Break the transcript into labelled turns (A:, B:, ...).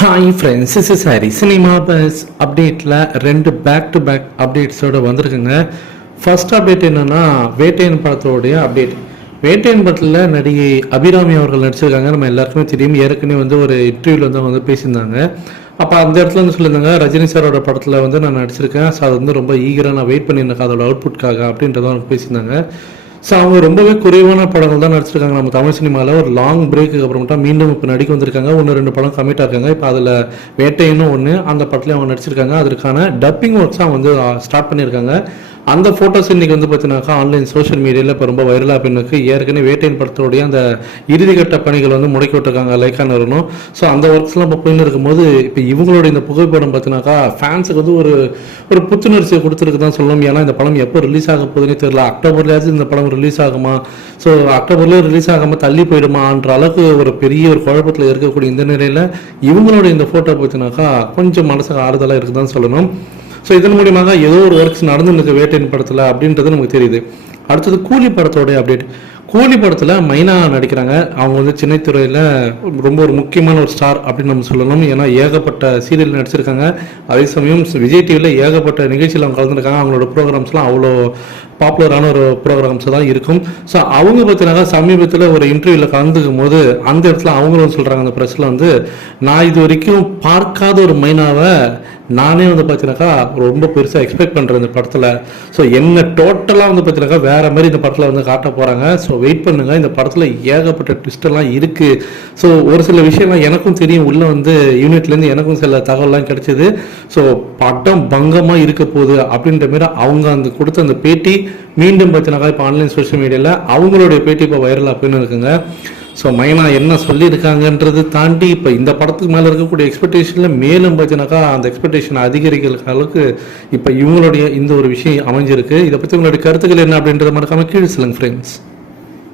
A: Hi friends is is Hari cinema buzz அப்டேட்டில் ரெண்டு back to back அப்டேட்ஸோடு வந்திருக்குங்க. First update என்னென்னா வேட்டையன் படத்தோடைய அப்டேட் வேட்டையன் படத்தில் நடிகை அபிராமி அவர்கள் நடிச்சிருக்காங்க. நம்ம எல்லாருக்குமே தெரியும். ஏற்கனவே வந்து ஒரு இன்டர்வியூவில் வந்து அவங்க வந்து பேசியிருந்தாங்க. அப்போ அந்த இடத்துல வந்து சொல்லியிருந்தாங்க ரஜினி சாரோட படத்தில் வந்து நான் நடிச்சிருக்கேன். ஸோ அது வந்து ரொம்ப ஈகராக நான் வெயிட் பண்ணியிருந்தேன். அதோட அவுட்புட்காக அப்படின்றத அவங்க பேசியிருந்தாங்க. ஸோ அவங்க ரொம்பவே குறைவான படங்கள் தான் நடிச்சிருக்காங்க. நம்ம தமிழ் சினிமாவில் ஒரு லாங் பிரேக்கு அப்புறமேட்டா மீண்டும் இப்போ நடிக்க வந்திருக்காங்க. ஒன்று ரெண்டு படம் கம்மிட்டாக இருக்காங்க இப்போ அதில் வேட்டைன்னு ஒன்று அந்த படத்துலையும் அவங்க நடிச்சிருக்காங்க. அதற்கான டப்பிங் ஒர்க்ஸ் அவங்க வந்து ஸ்டார்ட் பண்ணியிருக்காங்க. அந்த ஃபோட்டோஸ் இன்றைக்கி வந்து பார்த்தீங்கன்னாக்கா ஆன்லைன் சோஷியல் மீடியாவில் இப்போ ரொம்ப வைரலாக பின்னுக்கு ஏற்கனவே வேட்டையின் படத்தோடைய அந்த இறுதிக்கட்ட பணிகள் வந்து முடக்கி விட்டுருக்காங்க லைக்கா நிறுவனம் ஸோ அந்த ஒர்க்ஸ்லாம் இப்போ போயின்னு இருக்கும்போது இப்போ இவங்களோட இந்த புகைப்படம் பார்த்தீங்கன்னாக்கா ஃபேன்ஸுக்கு வந்து ஒரு ஒரு புத்துணர்ச்சியை கொடுத்துருக்கு தான் சொல்லணும். ஏன்னா இந்த படம் எப்போ ரிலீஸ் ஆக போகுதுன்னே தெரியல. அக்டோபர்லேயாச்சும் இந்த படம் ரிலீஸ் ஆகுமா? ஸோ அக்டோபர்லேயே ரிலீஸ் ஆகாமல் தள்ளி போயிடுமான்ற அளவுக்கு ஒரு பெரிய ஒரு குழப்பத்தில் இருக்கக்கூடிய இந்த நிலையில் இவங்களோட இந்த ஃபோட்டோ பார்த்தீங்கன்னாக்கா கொஞ்சம் மனசுக்கு ஆறுதலாக இருக்குதான்னு சொல்லணும். ஸோ இதன் மூலியமாக ஏதோ ஒரு ஒர்க்ஸ் நடந்துருக்கு வேட்டையின் படத்தில் அப்படின்றது நமக்கு தெரியுது. அடுத்தது கூலி படத்தோடைய அப்டேட் கூலி படத்தில் மைனா நடிக்கிறாங்க. அவங்க வந்து சின்னத்துறையில் ரொம்ப ஒரு முக்கியமான ஒரு ஸ்டார் அப்படின்னு நம்ம சொல்லணும். ஏன்னா ஏகப்பட்ட சீரியல் நடிச்சிருக்காங்க. அதே சமயம் விஜய் டிவியில் ஏகப்பட்ட நிகழ்ச்சியில் அவங்க கலந்துருக்காங்க. அவங்களோட ப்ரோக்ராம்ஸ்லாம் அவ்வளோ பாப்புலரான ஒரு ப்ரோக்ராம்ஸ் தான் இருக்கும். ஸோ அவங்க பார்த்தீங்கன்னா சமீபத்தில் ஒரு இன்டர்வியூவில் கலந்துக்கும் போது அந்த இடத்துல அவங்களும் சொல்கிறாங்க அந்த ப்ரெஸ்ஸில் வந்து நான் இது வரைக்கும் பார்க்காத ஒரு மைனாவை நானே வந்து பார்த்தீங்கன்னாக்கா ரொம்ப பெருசாக எக்ஸ்பெக்ட் பண்ணுறேன் இந்த படத்தில். ஸோ என்ன டோட்டலாக வந்து பார்த்தீங்கன்னாக்கா வேறு மாதிரி இந்த படத்தில் வந்து காட்ட போகிறாங்க ஸோ வெயிட் பண்ணுங்கள் இந்த படத்தில் ஏகப்பட்ட ட்விஸ்டெல்லாம் இருக்குது ஸோ ஒரு சில விஷயம்லாம் எனக்கும் தெரியும். உள்ளே வந்து யூனிட்லேருந்து எனக்கும் சில தகவல்லாம் கிடைச்சிது. ஸோ படம் பங்கமாக இருக்க போகுது அப்படின்ற மாதிரி அவங்க அந்த கொடுத்த அந்த பேட்டி மீண்டும் பார்த்தீங்கன்னாக்கா இப்போ ஆன்லைன் சோஷியல் மீடியாவில் அவங்களுடைய பேட்டி இப்போ வைரல் அப்படின்னு இருக்குங்க. ஸோ மைனா என்ன சொல்லியிருக்காங்கன்றது தாண்டி இப்போ இந்த படத்துக்கு மேலே இருக்கக்கூடிய எக்ஸ்பெக்டேஷனில் மேலும் பார்த்தீங்கன்னாக்கா அந்த எக்ஸ்பெக்டேஷன் அதிகரிக்கிற அளவுக்கு இப்போ இவங்களுடைய இந்த ஒரு விஷயம் அமைஞ்சிருக்கு. இதை பற்றி உங்களுடைய கருத்துக்கள் என்ன அப்படின்றத மறக்காமல் கீழே சொல்லுங்க ஃப்ரெண்ட்ஸ்